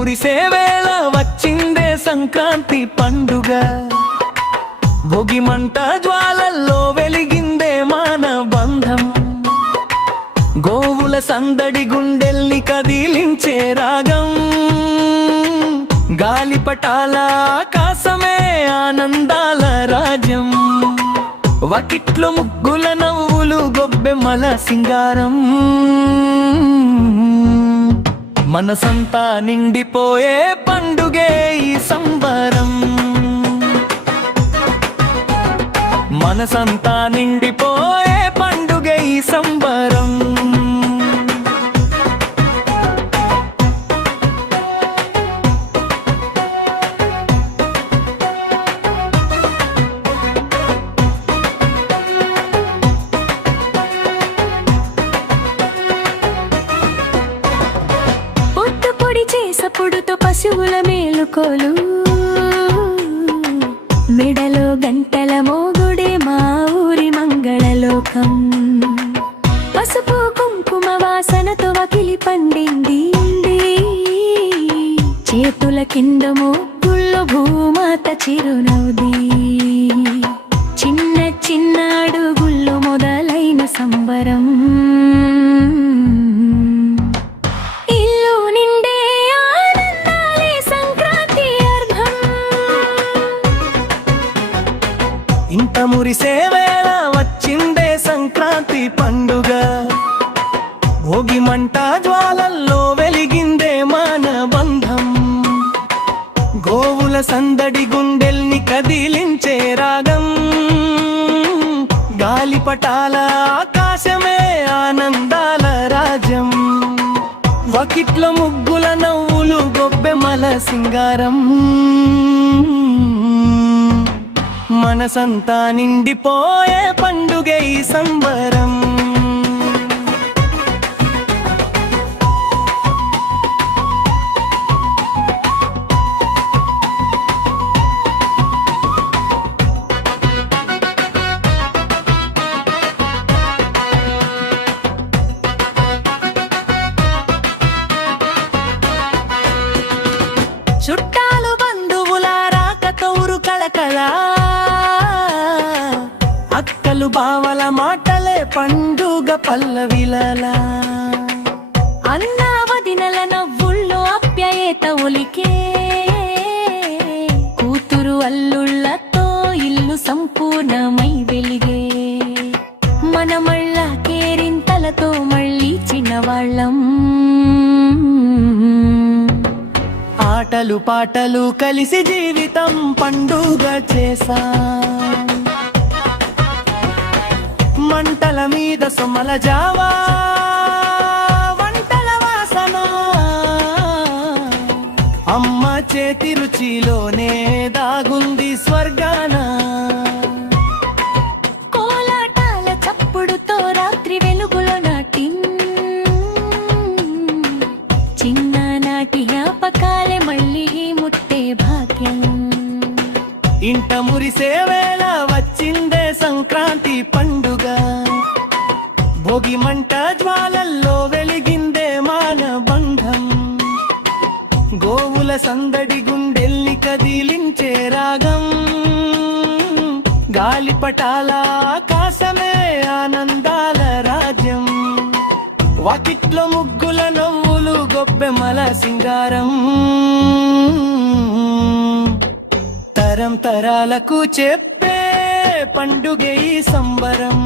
మురిసే వేళ వచ్చిందే సంక్రాంతి పండుగ. భోగి మంట జ్వాలల్లో వెలిగిందే మాన బంధం. గోవుల సందడి గుండెల్ని కదిలించే రాగం. గాలిపటాల ఆకాశమే ఆనందాల రాజ్యం. వాకిట్లో ముగ్గుల నవ్వులు గొబ్బెమ్మల సింగారం. మనసంతా నిండిపోయే పండుగే ఈ సంబరం. మనసంతా నిండిపోయే పండుగే ఈ సంబరం. చేసపుడుతో పశువుల మేలుకోలు, మెడలో గంటల మోగుడే మా ఊరి మంగళలోకం. పసుపు కుంకుమ వాసనతో వకిలి పండింది. చేతుల కింద ముగ్గుల్లో భూమాత చిరునవ్వుది. చిన్న చిన్న అడుగుల్లో మొదలైన సంబరం. ఇంత మురిసే వేళ వచ్చిందే సంక్రాంతి పండుగ. భోగి మంట జ్వాలల్లో వెలిగిందే మాన బంధం. గోవుల సందడి గుండెల్ని కదిలించే రాగం. గాలిపటాల ఆకాశమే ఆనందాల రాజ్యం. వాకిట్లో ముగ్గుల నవ్వులు గొబ్బెమ్మల సింగారం. మనసంతా నిండిపోయే పండుగే ఈ సంబరం. చుట్టాలు బంధువుల రాకతోరు కళకళ. అక్కలు బావల మాటలే పండుగ పల్లవిలలా. అన్న వదినల నవ్వుల్లో అప్యాయత ఒలికే. కూతురు అల్లుళ్ళతో ఇల్లు సంపూర్ణమై వెలిగే. మన మళ్ళా కేరింతలతో మళ్ళీ చిన్నవాళ్ళం. ఆటలు పాటలు కలిసి జీవితం పండుగ చేసా. మంటల మీద సొమ్మల జావా, వంటల వాసన. అమ్మ చేతి రుచిలోనే దాగుంది స్వర్గాన. కోలాటాల చప్పుడుతో రాత్రి వెలుగులో నాటి చిన్ననాటి జ్ఞాపకాలే మళ్ళీ ముట్టే భాగ్యం. ఇంట మురిసే వేళ వచ్చిందే సంక్రాంతి పండుగ. భోగి మంట జ్వాలల్లో వెలిగిందే మాన బంధం. గోవుల సందడి గుండెల్ని కదిలించే రాగం. గాలిపటాల ఆకాశమే ఆనందాల రాజ్యం. వాకిట్లో ముగ్గుల నవ్వులు గొబ్బెమ్మల సింగారం. తరం తరాలకు చెప్పే పండుగే ఈ సంబరం.